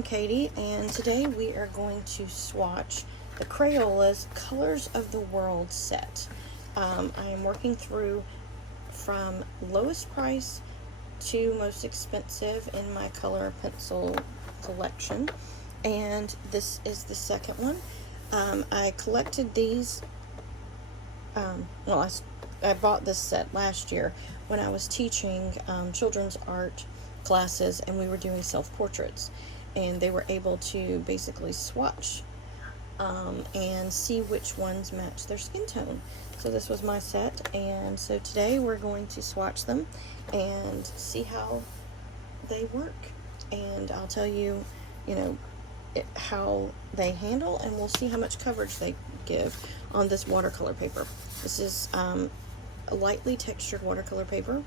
I'm Katie, and today we are going to swatch the Crayola's Colors of the World set. I am working through from lowest price to most expensive in my color pencil collection, and this is the second one. I collected these, I bought this set last year when I was teaching children's art classes, and we were doing self-portraits, and they were able to basically swatch and see which ones match their skin tone. So this was my set, and so today we're going to swatch them and see how they work, and I'll tell you, how they handle, and we'll see how much coverage they give on this watercolor paper. This is a lightly textured watercolor paper,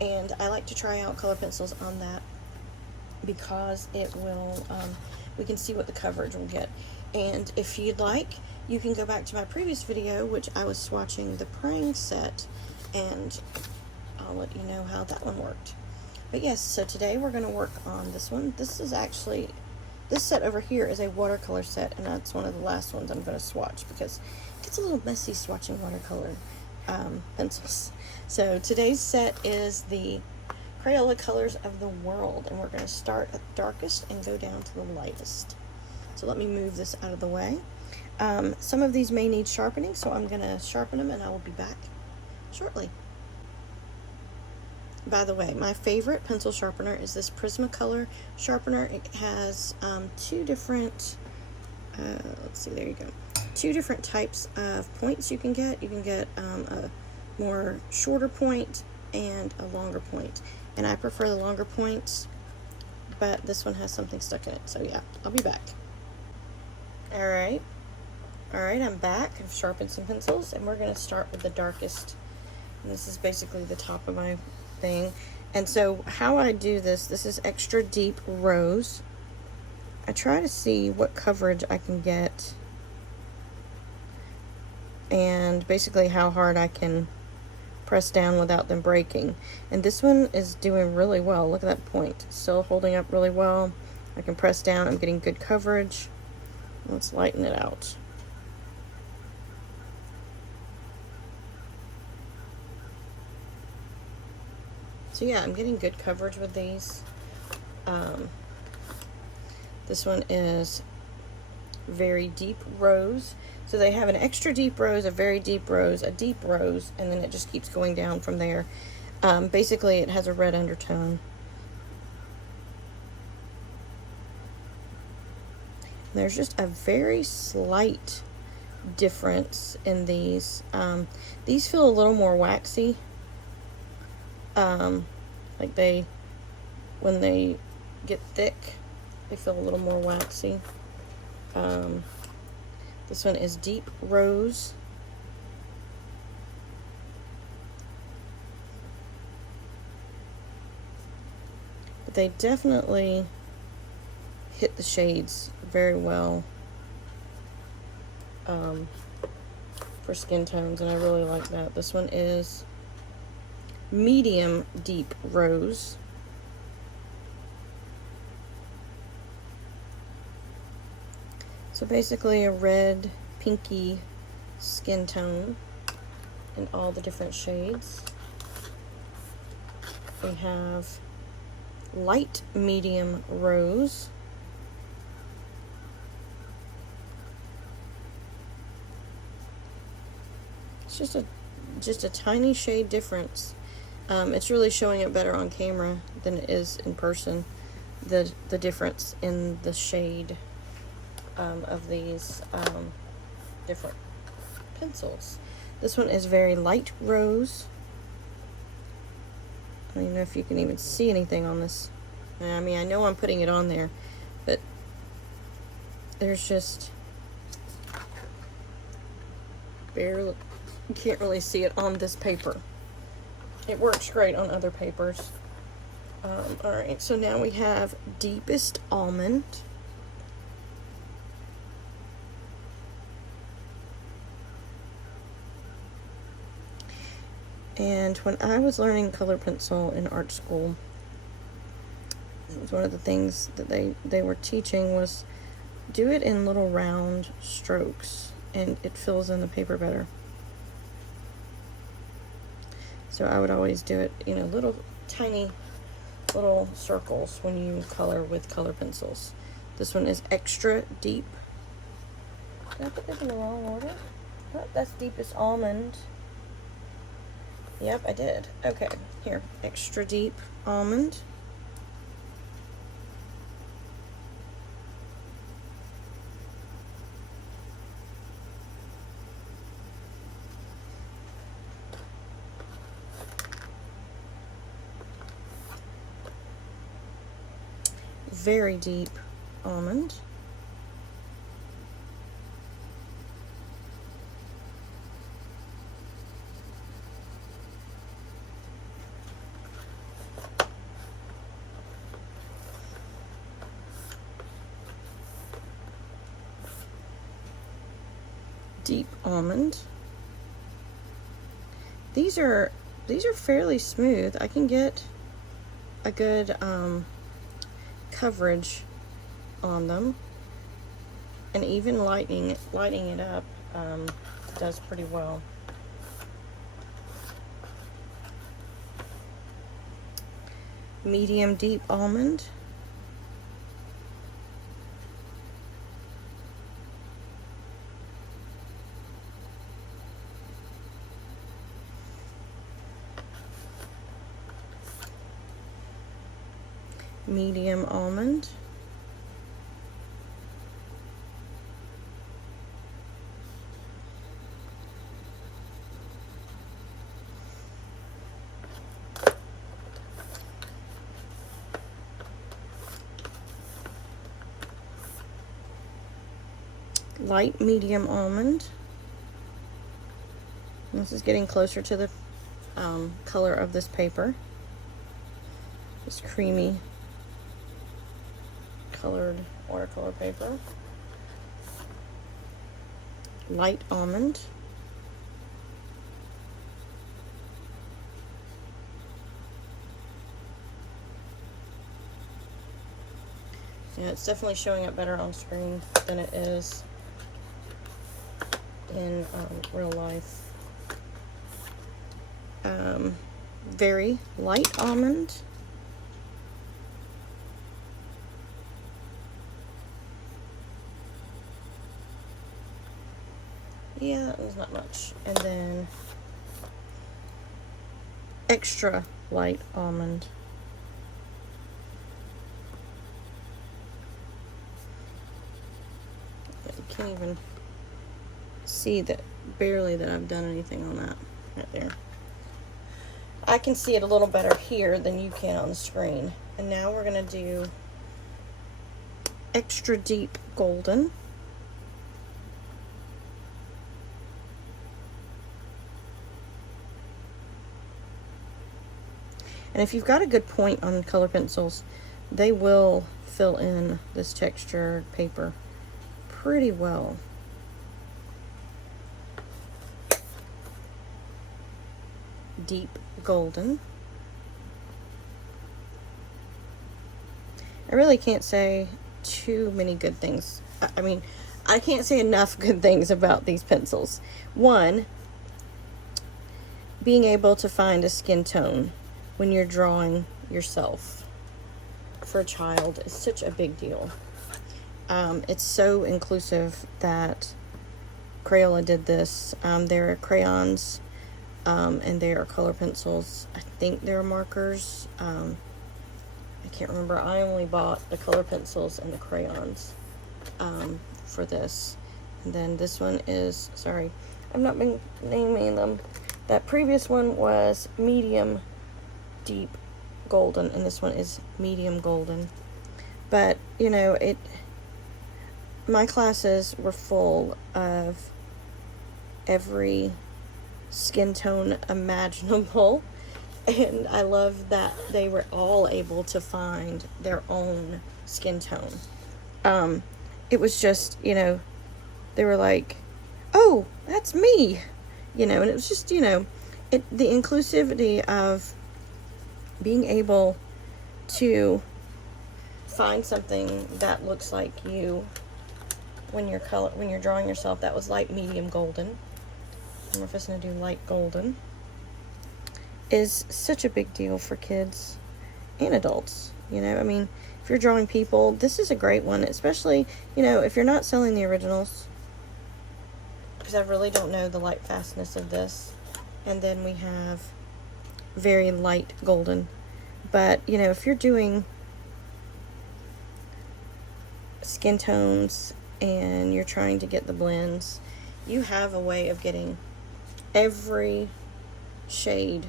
and I like to try out color pencils on that because it will, we can see what the coverage will get. And if you'd like, you can go back to my previous video, which I was swatching the Praying set, and I'll let you know how that one worked. But yes, so today we're going to work on this one. This set over here is a watercolor set, and that's one of the last ones I'm going to swatch because it gets a little messy swatching watercolor pencils. So today's set is the Crayola Colors of the World, and we're going to start at the darkest and go down to the lightest. So let me move this out of the way. Some of these may need sharpening, so I'm going to sharpen them, and I will be back shortly. By the way, my favorite pencil sharpener is this Prismacolor sharpener. It has two different, there you go, two different types of points you can get. You can get a more shorter point and a longer point, and I prefer the longer points, but this one has something stuck in it, so yeah, I'll be back. Alright, I'm back. I've sharpened some pencils, and we're going to start with the darkest, and this is basically the top of my thing. And so how I do this is extra deep rose. I try to see what coverage I can get, and basically how hard I can press down without them breaking. And this one is doing really well. Look at that point, still holding up really well. I can press down, I'm getting good coverage. Let's lighten it out. So yeah, I'm getting good coverage with these. This one is very deep rose. So they have an extra deep rose, a very deep rose, a deep rose, and then it just keeps going down from there. Basically, it has a red undertone. There's just a very slight difference in these. These feel a little more waxy. Like when they get thick, they feel a little more waxy. This one is deep rose. But they definitely hit the shades very well for skin tones, and I really like that. This one is medium deep rose. So basically a red, pinky skin tone in all the different shades. We have light medium rose. It's just a tiny shade difference. It's really showing it better on camera than it is in person, the difference in the shade of these different pencils. This one is very light rose. I don't even know if you can even see anything on this. I mean, I know I'm putting it on there, but there's just barely, you can't really see it on this paper. It works great on other papers. Alright, so now we have deepest almond. And when I was learning color pencil in art school, was one of the things that they were teaching, was do it in little round strokes, and it fills in the paper better. So I would always do it, you know, little tiny little circles when you color with color pencils. This one is extra deep. Did I put this in the wrong order? Oh, that's deepest almond. Yep, I did. Okay, here, extra deep almond. Very deep almond. Deep almond. These are fairly smooth. I can get a good coverage on them, and even lighting it up does pretty well. Medium deep almond. Medium almond. Light medium almond. This is getting closer to the color of this paper. This creamy colored watercolor paper. Light almond. Yeah, it's definitely showing up better on screen than it is in real life. Very light almond. Yeah, that was not much. And then extra light almond. You can't even see that, barely, that I've done anything on that right there. I can see it a little better here than you can on the screen. And now we're going to do extra deep golden. And if you've got a good point on color pencils, they will fill in this textured paper pretty well. Deep golden. I really can't say too many good things. I mean, I can't say enough good things about these pencils. One, being able to find a skin tone when you're drawing yourself for a child is such a big deal. It's so inclusive that Crayola did this. There are crayons, and there are color pencils. I think there are markers. I can't remember. I only bought the color pencils and the crayons for this. And then this one is, sorry, I've not been naming them. That previous one was medium deep golden, and this one is medium golden. But you know, my classes were full of every skin tone imaginable, and I love that they were all able to find their own skin tone. It was just, you know, they were like, oh, that's me, you know, and it was just, you know, the inclusivity of being able to find something that looks like you when you're drawing yourself. That was light medium golden. And we're just going to do light golden. Is such a big deal for kids and adults. You know, I mean, if you're drawing people, this is a great one, especially, you know, if you're not selling the originals, because I really don't know the light fastness of this. And then we have very light golden. But, you know, if you're doing skin tones and you're trying to get the blends, you have a way of getting every shade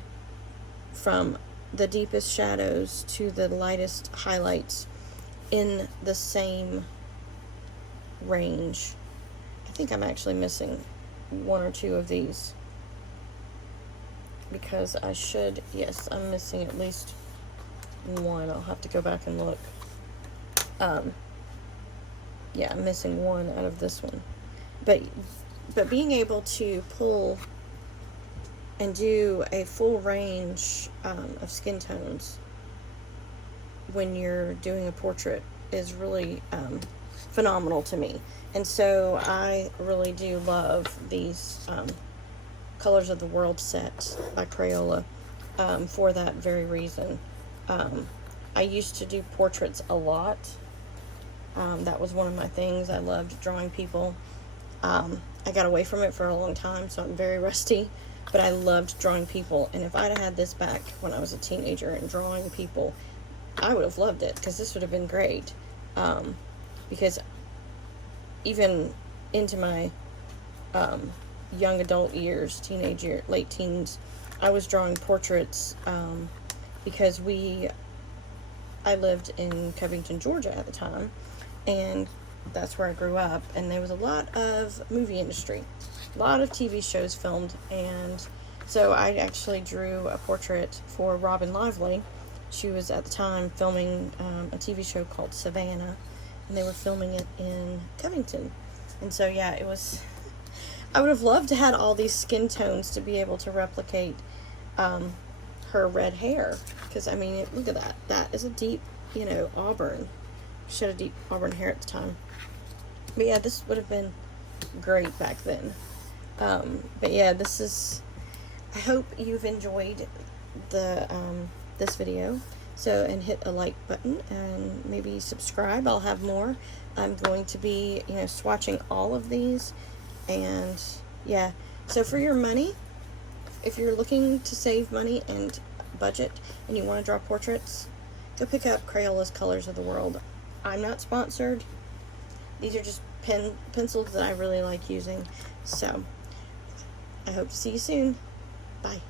from the deepest shadows to the lightest highlights in the same range. I think I'm actually missing one or two of these because I should, yes, I'm missing at least one. I'll have to go back and look. Yeah, I'm missing one out of this one. But being able to pull and do a full range of skin tones when you're doing a portrait is really phenomenal to me. And so I really do love these Colors of the World set by Crayola for that very reason. I used to do portraits a lot. That was one of my things. I loved drawing people. I got away from it for a long time, so I'm very rusty. But I loved drawing people, and if I'd have had this back when I was a teenager and drawing people, I would have loved it, because this would have been great. Because even into my young adult years, teenage year, late teens, I was drawing portraits because I lived in Covington, Georgia at the time, and that's where I grew up, and there was a lot of movie industry, a lot of TV shows filmed, and so I actually drew a portrait for Robin Lively. She was at the time filming a TV show called Savannah, and they were filming it in Covington. And so yeah, it was, I would have loved to had all these skin tones to be able to replicate her red hair, because I mean, look at that, that is a deep, you know, auburn. She had a deep auburn hair at the time. But yeah, this would have been great back then. But yeah, this is, I hope you've enjoyed the this video. So, and hit a like button and maybe subscribe. I'll have more. I'm going to be, you know, swatching all of these. And yeah, so for your money, if you're looking to save money and budget and you want to draw portraits, go pick up Crayola's Colors of the World. I'm not sponsored. These are just pencils that I really like using. So, I hope to see you soon. Bye.